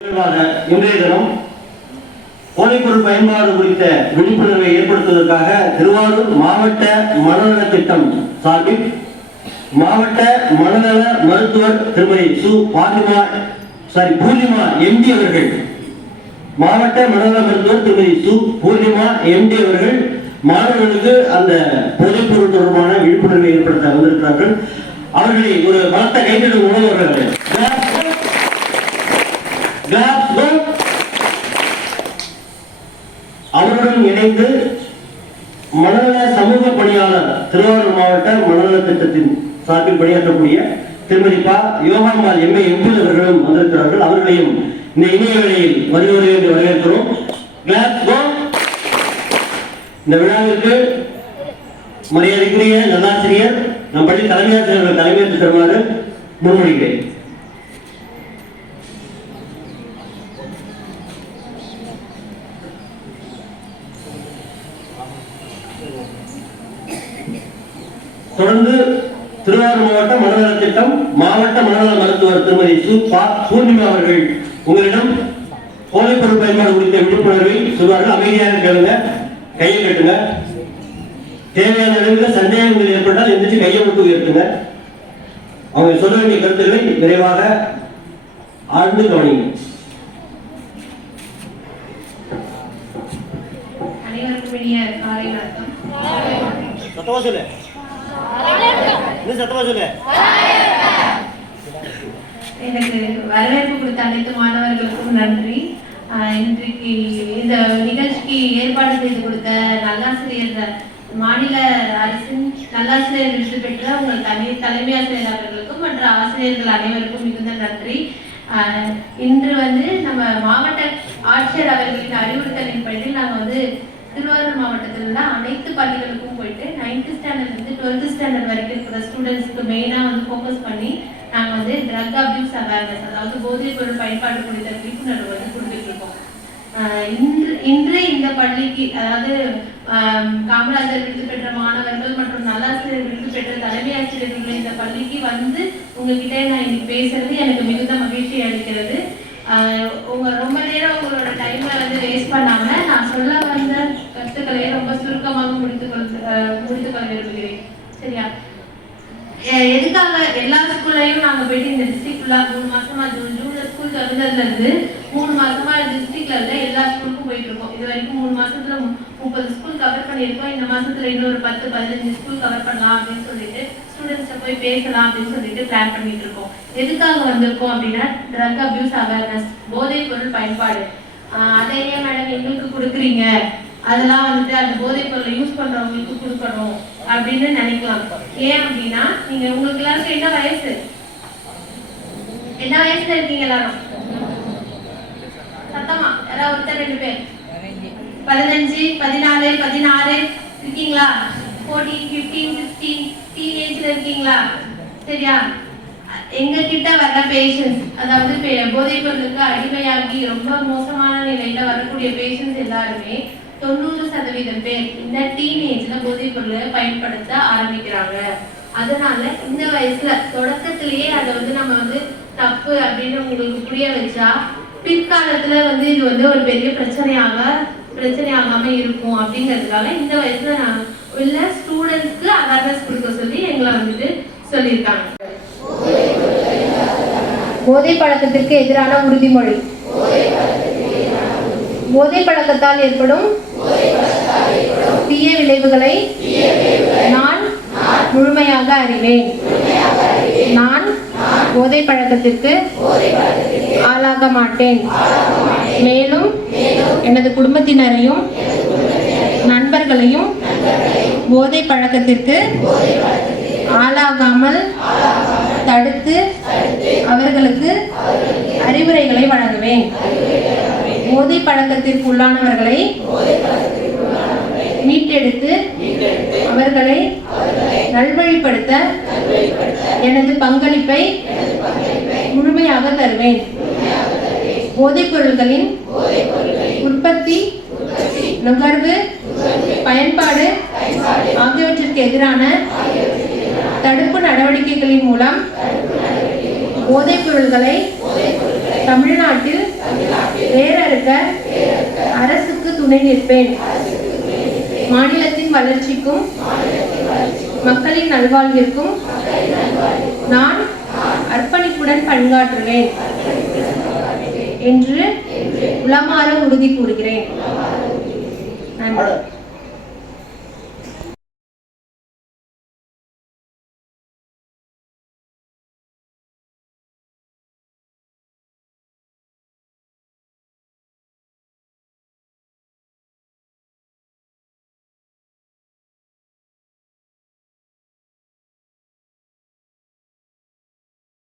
இன்றைய தினம் போதைப்பொருள் பயன்பாடு குறித்த விழிப்புணர்வை ஏற்படுத்துவதற்காக திருவாரூர் மாவட்ட மனநல திட்டம் சார்பில் மாவட்ட மனநல மருத்துவர் திருமதி சு. பாலிமா சாரி பூர்ணிமா எம்டி அவர்கள் மாவட்ட மனநல மருத்துவர் திருமதி சு. பூர்ணிமா எம்டி அவர்கள் மாணவர்களுக்கு அந்த போதைப்பொருள் தொடர்பான விழிப்புணர்வை ஏற்படுத்த வந்திருக்கிறார்கள். அவர்களை ஒரு பலத்த கைதெழும் உணவர்கள் திருவாரூர் மனநல திட்டத்தின் சார்பில் பணியாற்றக்கூடிய திருமதி பா யோகாமால் எம்ஏ எம்பில் அவர்களும் வந்திருக்கிறார்கள். அவர்களையும் இந்த இணைய வேளையில் வருகிறது என்று வரவேற்கிறோம். இந்த விழாவிற்கு மரியாதைக்குரிய நல்லாசிரியர் நம் பள்ளி தலைமையாசிரியர்கள் தலைமையேற்று தருமாறு முன்மொழிகிறேன். தொடர்ந்து திருவாரூர் மாவட்ட மனநல திட்டம் மாவட்ட மனநல மருத்துவர் திருமதி பூர்ணிமா அவர்கள் உங்களிடம் போதைப்பொருள் பயன்பாடு குறித்த விழிப்புணர்வை சொல்வார்கள். அமைதியாக கேளுங்க கையை கட்டுங்க. தேவையான இடங்களில் சந்தேகங்கள் ஏற்பட்டால் எந்திரிச்சு கையை மட்டும் உயர்த்துங்க. அவங்க சொல்ல வேண்டிய கருத்துக்களை விரைவாக ஆழ்ந்து கவனிங்க. அனைவருக்கும் இனிய காலை வணக்கம். இன்னும் சத்தமா சொல்லு. எனக்கு வரவேற்பு கொடுத்த அனைத்து மாணவர்களுக்கும் நன்றி. ஆஹ் இன்றைக்கு இந்த நிகழ்ச்சிக்கு ஏற்பாடு செய்து கொடுத்த நல்லாசிரியர் மாநில அரசின் நல்லாசிரியர் விருது பெற்ற உங்கள் தனி தலைமை ஆசிரியர் அவர்களுக்கும் மற்ற ஆசிரியர்கள் அனைவருக்கும் மிகுந்த நன்றி. இன்று வந்து நம்ம மாவட்ட ஆட்சியர் அவர்களின் அறிவுறுத்தலின் பேரில் நாங்கள் வந்து திருவாரூர் மாவட்டத்தில் உள்ள அனைத்து பள்ளிகளுக்கும் போயிட்டு நைன்த் ஸ்டாண்டர்ட் டுவெல்த் ஸ்டாண்டர்ட் வரைக்கும் இருக்கிற ஸ்டூடெண்ட்ஸ்க்கு மெயினாக வந்து ஃபோக்கஸ் பண்ணி நாங்கள் வந்து ட்ரக் அபியூஸ் அவேர்னஸ் அதாவது போதைப் பொருள் பயன்பாடு குறித்த விழிப்புணர்வு வந்து கொடுத்துட்டு இருக்கோம். இன்று இன்று இந்த பள்ளிக்கு அதாவது காமராஜர் விருது பெற்ற மாணவர்கள் மற்றும் நல்லாசிரியர் விருது பெற்ற தலைமை ஆசிரியர்கள் இந்த பள்ளிக்கு வந்து உங்ககிட்ட நான் இன்னைக்கு பேசுறது எனக்கு மிகுந்த மகிழ்ச்சி அளிக்கிறது. உங்க ரொம்ப நேரம் உங்களோட டைமை வந்து வேஸ்ட் பண்ணாம நான் சொல்ல வந்த கருத்துக்களை ரொம்ப சுருக்கமாக முடித்துக் கொள் ஆஹ் முடித்துக் கொள்ள விரும்புகிறேன். சரியா எதுக்காக எல்லா ஸ்கூல்லையும் நாங்க போயிட்டு இந்த டிஸ்ட்ரிக்ட் ஃபுல்லாக மூணு மாசமா ஜூன் ஜூன்ல ஸ்கூல் திறந்ததுல இருந்து மூணு மாசமா டிஸ்ட்ரிக்ட்ல இருந்த எல்லா ஸ்கூலுக்கும் போயிட்டு இருக்கோம். இது வரைக்கும் மூணு மாசத்துல மு- முப்பது ஸ்கூல் கவர் பண்ணியிருக்கோம். இந்த மாசத்துல இன்னொரு பத்து பதினஞ்சு ஸ்கூல் கவர் பண்ணலாம் அப்படின்னு சொல்லிட்டு ஸ்டூடெண்ட்ஸை போய் பேசலாம் அப்படின்னு சொல்லிட்டு பிளான் பண்ணிட்டு இருக்கோம். எதுக்காக வந்திருக்கோம் அப்படின்னா ட்ரக் அபியூஸ் அவேர்னஸ் போதைப் பொருள் பயன்பாடு. அதை ஏன் மேடம் எங்களுக்கு கொடுக்குறீங்க. அதெல்லாம் வந்துட்டு அந்த போதைப் பொருளை யூஸ் பண்றவங்களுக்கு கொடுக்கணும் அப்படின்னு நினைக்கலாம். ஏன் அப்படின்னா நீங்க உங்களுக்கு எல்லாருக்கும் என்ன வயசு? என்ன வயசுல இருக்கீங்க எல்லாரும்? சத்தமா யாராவது ஒருத்தர் ரெண்டு பேர். பதினஞ்சு பதினாலு பதினாறு இருக்கீங்களா? ஃபோர்டீன் ஃபிஃப்டீன் சிக்ஸ்டீன் டீனேஜ்ல இருக்கீங்களா? சரியா? எங்க கிட்ட வர்ற பேஷண்ட்ஸ் அதாவது போதைப் பொருளுக்கு அடிமையாகி ரொம்ப மோசமான நிலையில வரக்கூடிய பேஷன்ஸ் எல்லாருமே தொண்ணூறு சதவீதம் பேர் இந்த டீனேஜ்ல போதைப் பொருளை பயன்படுத்த ஆரம்பிக்கிறாங்க. அதனால இந்த வயசுல தொடக்கத்திலேயே அதை வந்து நம்ம வந்து தப்பு அப்படின்னு உங்களுக்கு புரிய வச்சா பிற்காலத்துல வந்து இது வந்து ஒரு பெரிய பிரச்சனையாக பிரச்சனை ஆகாம இருக்கும் அப்படிங்கிறதுக்காக இந்த வயசுல நான் உள்ள ஸ்டூடெண்ட்ஸ்க்கு அவேர்னஸ் கொடுக்க சொல்லி எங்களை வந்துட்டு சொல்லியிருக்காங்க. போதை பழக்கத்திற்கு எதிரான உறுதிமொழி. போதை பழக்கத்தால் ஏற்படும் தீய விளைவுகளை நான் முழுமையாக அறிவேன். நான் போதை பழக்கத்திற்கு ஆளாக மாட்டேன். மேலும் எனது குடும்பத்தினரையும் நண்பர்களையும் போதை பழக்கத்திற்கு ஆளாகாமல் தடுத்து அவர்களுக்கு அறிவுரைகளை வழங்குவேன். போதை பழக்கத்திற்கு உள்ளானவர்களை மீட்டெடுத்து அவர்களை நல்வழிப்படுத்த எனது பங்களிப்பை முழுமையாக தருவேன். போதைப் பொருள்களின் உற்பத்தி நுகர்வு பயன்பாடு ஆகியவற்றிற்கு எதிரான தடுப்பு நடவடிக்கைகளின் மூலம் போதைப் பொருள்களை தமிழ்நாட்டில் வேரறுக்க அரசுக்கு துணை நிற்பேன். மாநிலத்தின் வளர்ச்சிக்கும் மக்களின் நல்வாழ்விற்கும் நான் அர்ப்பணிப்புடன் பங்காற்றுவேன் என்று உளமாற உறுதி கூறுகிறேன். நன்றி.